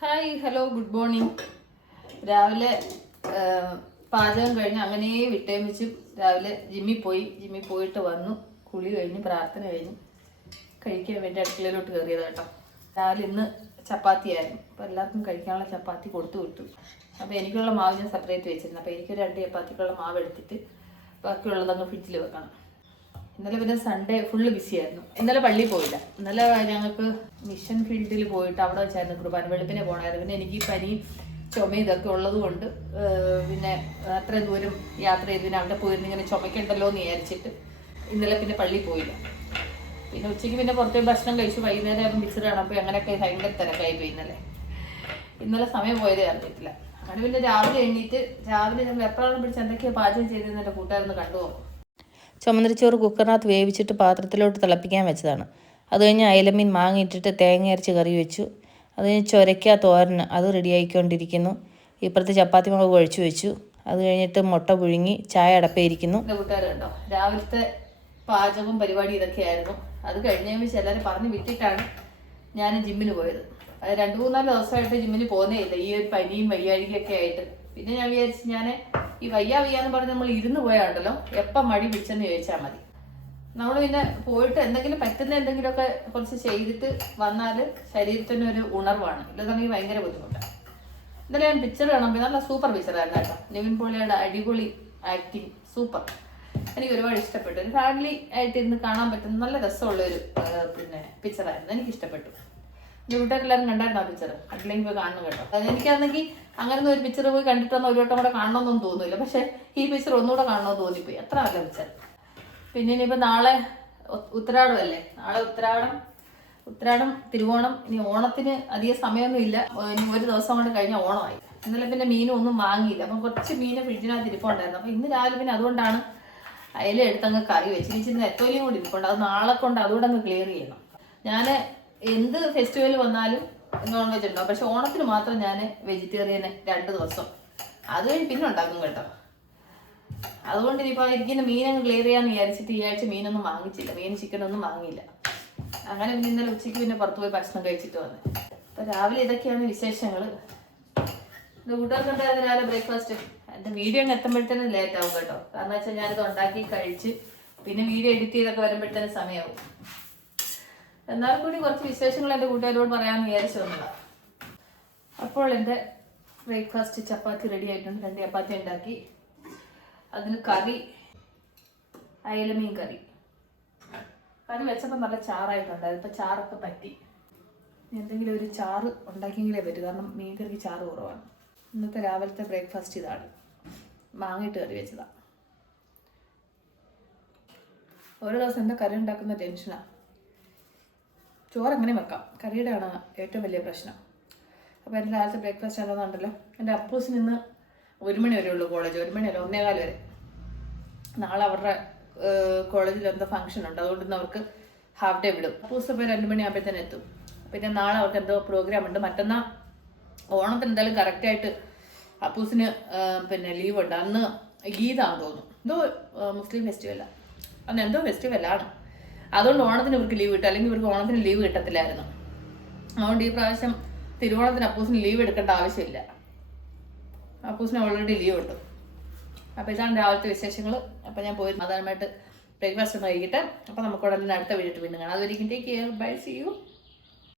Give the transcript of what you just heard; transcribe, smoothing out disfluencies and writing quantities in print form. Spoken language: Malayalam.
Hi hello good morning. രാവിലെ പാചകം കഴിഞ്ഞ് അങ്ങനെ വിട്ടേമിച്ച് രാവിലെ ജിമ്മിൽ പോയിട്ട് വന്നു. കുളി കഴിഞ്ഞ് പ്രാർത്ഥന കഴിഞ്ഞ് കഴിക്കാൻ വേണ്ടി അടുക്കളയിലോട്ട് കയറിയത് കേട്ടോ. രാവിലെ ഇന്ന് ചപ്പാത്തിയായിരുന്നു. അപ്പോൾ എല്ലാവർക്കും കഴിക്കാനുള്ള ചപ്പാത്തി കൊടുത്തു വിട്ടു. അപ്പോൾ എനിക്കുള്ള മാവ് ഞാൻ സെപ്പറേറ്റ് വെച്ചിരുന്നു. അപ്പോൾ എനിക്ക് 2 ചപ്പാത്തിക്കുള്ള മാവ് എടുത്തിട്ട് ബാക്കിയുള്ളതങ്ങ് ഫ്രിഡ്ജിൽ വെക്കണം. ഇന്നലെ പിന്നെ സൺഡേ ഫുള്ള് ബിസിയായിരുന്നു. ഇന്നലെ പള്ളിയിൽ പോയില്ല. ഇന്നലെ ഞങ്ങൾക്ക് മിഷൻ ഫീൽഡിൽ പോയിട്ട് അവിടെ വെച്ചായിരുന്നു കുർബാന. വെളുപ്പിനെ പോകണമായിരുന്നു. പിന്നെ എനിക്ക് പനി ചുമ ഇതൊക്കെ ഉള്ളത് കൊണ്ട് പിന്നെ അത്രയും ദൂരം യാത്ര ചെയ്ത് പിന്നെ അവിടെ പോയിരുന്നു ഇങ്ങനെ ചുമയ്ക്കണ്ടല്ലോ എന്ന് വിചാരിച്ചിട്ട് ഇന്നലെ പിന്നെ പള്ളിയിൽ പോയില്ല. പിന്നെ ഉച്ചയ്ക്ക് പിന്നെ പുറത്തെ ഭക്ഷണം കഴിച്ചു. വൈകുന്നേരം ആകുമ്പോൾ മിക്സർ കാണുമ്പോൾ അങ്ങനെയൊക്കെ ഭയങ്കര തിരക്കായി പോയി. ഇന്നലെ സമയം പോയത് അറിഞ്ഞിട്ടില്ല. അങ്ങനെ പിന്നെ രാവിലെ എണ്ണീറ്റ് രാവിലെ ഞങ്ങൾ എപ്പോഴാണ് പിടിച്ച് എന്തൊക്കെയാണ് പാചകം ചെയ്തതെന്ന് എൻ്റെ കൂട്ടുകാരൊന്ന് കണ്ടുപോകും. ചുമന്നരിച്ചോറ് കുക്കറിനകത്ത് വേവിച്ചിട്ട് പാത്രത്തിലോട്ട് തിളപ്പിക്കാൻ വെച്ചതാണ്. അത് കഴിഞ്ഞ് അയലമീൻ മാങ്ങ ഇട്ടിട്ട് തേങ്ങ അരച്ച് കറി വെച്ചു. അത് കഴിഞ്ഞ് ചൊരയ്ക്ക തോരന് അത് റെഡിയായിക്കൊണ്ടിരിക്കുന്നു. ഇപ്പുറത്ത് ചപ്പാത്തി മാവ് കുഴച്ച് വെച്ചു. അത് കഴിഞ്ഞിട്ട് മുട്ട പുഴുങ്ങി ചായ അടപ്പേയിരിക്കുന്നു. എൻ്റെ കൂട്ടുകാരുണ്ടോ രാവിലത്തെ പാചകവും പരിപാടി ഇതൊക്കെയായിരുന്നു. അത് കഴിഞ്ഞ ചിലരെ പറഞ്ഞ് വിട്ടിട്ടാണ് ഞാൻ ജിമ്മിന് പോയത്. അത് 2-3 ദിവസമായിട്ട് ജിമ്മിന് പോകുന്നേ ഇല്ല, ഈ ഒരു പനിയും വയ്യാഴികയൊക്കെ ആയിട്ട്. പിന്നെ ഞാൻ വിചാരിച്ചു ഞാൻ ഈ വയ്യാന്ന് പറഞ്ഞ് നമ്മൾ ഇരുന്ന് പോയാണ്ടല്ലോ എപ്പം മടി പിടിച്ചെന്ന് ചോദിച്ചാൽ മതി. നമ്മൾ പിന്നെ പോയിട്ട് എന്തെങ്കിലും പറ്റുന്ന എന്തെങ്കിലുമൊക്കെ കുറച്ച് ചെയ്തിട്ട് വന്നാൽ ശരീരത്തിന് ഒരു ഉണർവാണ്. ഇല്ലെന്നുണ്ടെങ്കിൽ ഭയങ്കര ബുദ്ധിമുട്ടാണ്. ഇന്നലെ ഞാൻ പിക്ചർ കാണുമ്പോൾ നല്ല സൂപ്പർ പിക്ചറായിരുന്നു കേട്ടോ. നിവിൻ പോളിയുടെ അടിപൊളി ആക്ടിങ് സൂപ്പർ. എനിക്ക് ഒരുപാട് ഇഷ്ടപ്പെട്ടു. ഒരു ഫാമിലി ആയിട്ട് ഇരുന്ന് കാണാൻ പറ്റുന്ന നല്ല രസമുള്ളൊരു പിന്നെ പിക്ചറായിരുന്നു. എനിക്ക് ഇഷ്ടപ്പെട്ടു. എൻ്റെ വീട്ടുകാരെല്ലാവരും കണ്ടായിരുന്നു ആ പിക്ചർ. അതിലേക്ക് പോയി കാണണം കേട്ടോ. എനിക്കാണെങ്കിൽ അങ്ങനൊന്നും ഒരു പിക്ചർ പോയി കണ്ടിട്ടൊന്നും ഒരു വട്ടം കൂടെ കാണണമെന്നൊന്നും തോന്നില്ല. പക്ഷേ ഈ പിക്ചർ ഒന്നുകൂടെ കാണണമെന്ന് തോന്നിപ്പോയി. അത്ര നല്ല പിക്ചർ. പിന്നെ ഇനിയിപ്പോൾ നാളെ ഉത്രാടമല്ലേ. നാളെ ഉത്രാടം തിരുവോണം. ഇനി ഓണത്തിന് അധികം സമയമൊന്നും ഇല്ല. ഇനി ഒരു ദിവസം കൊണ്ട് കഴിഞ്ഞാൽ ഓണമായി. ഇന്നലെ പിന്നെ മീനും ഒന്നും വാങ്ങിയില്ല. അപ്പം കുറച്ച് മീൻ ഫ്രിഡ്ജിനകത്ത് ഇരിപ്പുണ്ടായിരുന്നു. അപ്പം ഇന്ന് രാവിലെ പിന്നെ അതുകൊണ്ടാണ് അയില എടുത്തങ്ങ് കറി വെച്ച്. ഇച്ചിരി നെത്തോലിയും കൂടി ഇരിപ്പുണ്ട്. അത് നാളെ കൊണ്ട് അതുകൂടെ അങ്ങ് ക്ലിയർ ചെയ്യണം. ഞാൻ എന്ത് ഫെസ്റ്റിവൽ വന്നാലും നോൺ വെജ് ഉണ്ടാവും. പക്ഷെ ഓണത്തിന് മാത്രം ഞാൻ വെജിറ്റേറിയന് 2 ദിവസം. അത് കഴിഞ്ഞ് പിന്നെ ഉണ്ടാക്കും കേട്ടോ. അതുകൊണ്ട് ഇനിയിപ്പോൾ ഇരിക്കുന്ന മീനങ്ങ് ക്ലിയർ ചെയ്യാന്ന് വിചാരിച്ചിട്ട് ഈ ആഴ്ച മീനൊന്നും വാങ്ങിച്ചില്ല. ചിക്കനൊന്നും വാങ്ങിയില്ല. അങ്ങനെ പിന്നെ ഇന്നലെ ഉച്ചയ്ക്ക് പിന്നെ പുറത്ത് പോയി ഭക്ഷണം കഴിച്ചിട്ട് വന്നു. അപ്പോൾ രാവിലെ ഇതൊക്കെയാണ് വിശേഷങ്ങൾ. ഇത് കൂട്ടുകാർക്കുണ്ടായിരുന്നു രാവിലെ ബ്രേക്ക്ഫാസ്റ്റ്. എൻ്റെ വീഡിയോ അങ്ങ് എത്തുമ്പോഴത്തേനും ലേറ്റ് ആവും കേട്ടോ. കാരണം വെച്ചാൽ ഞാനിത് ഉണ്ടാക്കി കഴിച്ച് പിന്നെ വീഡിയോ എഡിറ്റ് ചെയ്തൊക്കെ വരുമ്പോഴത്തേനും സമയമാവും. എന്നാലും കൂടി കുറച്ച് വിശേഷങ്ങൾ എൻ്റെ കൂട്ടുകാരോട് പറയാമെന്ന് വിചാരിച്ചു വന്നതാണ്. അപ്പോൾ എൻ്റെ ബ്രേക്ക്ഫാസ്റ്റ് ചപ്പാത്തി റെഡി ആയിട്ടുണ്ട്. 2 ചപ്പാത്തി ഉണ്ടാക്കി. അതിന് കറി അയലമീൻ കറി വെച്ചപ്പോൾ നല്ല ചാറായിട്ടുണ്ടായിരുന്നു. ഇപ്പം ചാറൊക്കെ പറ്റി. എന്തെങ്കിലും ഒരു ചാറ് ഉണ്ടാക്കിയെങ്കിലേ പറ്റൂ. കാരണം മീൻ കറിക്ക് ചാറ് കുറവാണ്. ഇന്നത്തെ രാവിലത്തെ ബ്രേക്ക്ഫാസ്റ്റ് ഇതാണ്. മാങ്ങിയിട്ട് കറി വെച്ചതാണ്. ഓരോ ദിവസം എന്താ കറി ഉണ്ടാക്കുന്ന ടെൻഷനാണ്. ചോറ് എങ്ങനെ വെക്കാം, കറിയുടെ ആണ് ഏറ്റവും വലിയ പ്രശ്നം. അപ്പോൾ എൻ്റെ രാവിലത്തെ ബ്രേക്ക്ഫാസ്റ്റ് ആണെന്നുണ്ടല്ലോ. എൻ്റെ അപ്പൂസിന് ഇന്ന് 1 മണി വരെ ഉള്ളൂ കോളേജ്. 1 മണി അല്ല 1:15 വരെ. നാളെ അവരുടെ കോളേജിൽ എന്താ ഫംഗ്ഷൻ ഉണ്ട്. അതുകൊണ്ട് ഇന്ന് അവർക്ക് ഹാഫ് ഡേ വിടും. അപ്പൂസ് ഇപ്പോൾ 2 മണിയാകുമ്പോഴത്തേനും എത്തും. പിന്നെ നാളെ അവർക്ക് എന്തോ പ്രോഗ്രാം ഉണ്ട്. മറ്റന്നാൾ ഓണത്തിന് എന്തായാലും കറക്റ്റായിട്ട് അപ്പൂസിന് പിന്നെ ലീവ് ഉണ്ട്. അന്ന് ഈദാണെന്ന് തോന്നുന്നു. എന്തോ മുസ്ലിം ഫെസ്റ്റിവലാണ്. അന്ന് എന്തോ ഫെസ്റ്റിവലാണ്. അതുകൊണ്ട് ഓണത്തിന് ഇവർക്ക് ലീവ് കിട്ടും. അല്ലെങ്കിൽ ഇവർക്ക് ഓണത്തിന് ലീവ് കിട്ടത്തില്ലായിരുന്നു. അതുകൊണ്ട് ഈ പ്രാവശ്യം തിരുവോണത്തിന് അപ്പൂസിന് ലീവ് എടുക്കേണ്ട ആവശ്യമില്ല. അപ്പൂസിന് ഓൾറെഡി ലീവ് ഉണ്ട്. അപ്പോൾ ഇതാണ് രാവിലത്തെ വിശേഷങ്ങൾ. അപ്പോൾ ഞാൻ പോയി സാധാരണമായിട്ട് ബ്രേക്ക്ഫാസ്റ്റ് ഒന്ന് കഴിക്കട്ടെ. അപ്പോൾ നമുക്ക് ഉടനെ അടുത്ത വീഡിയോ വീണ്ടും കാണാം. അതൊരിക്കും take care. Bye, see U.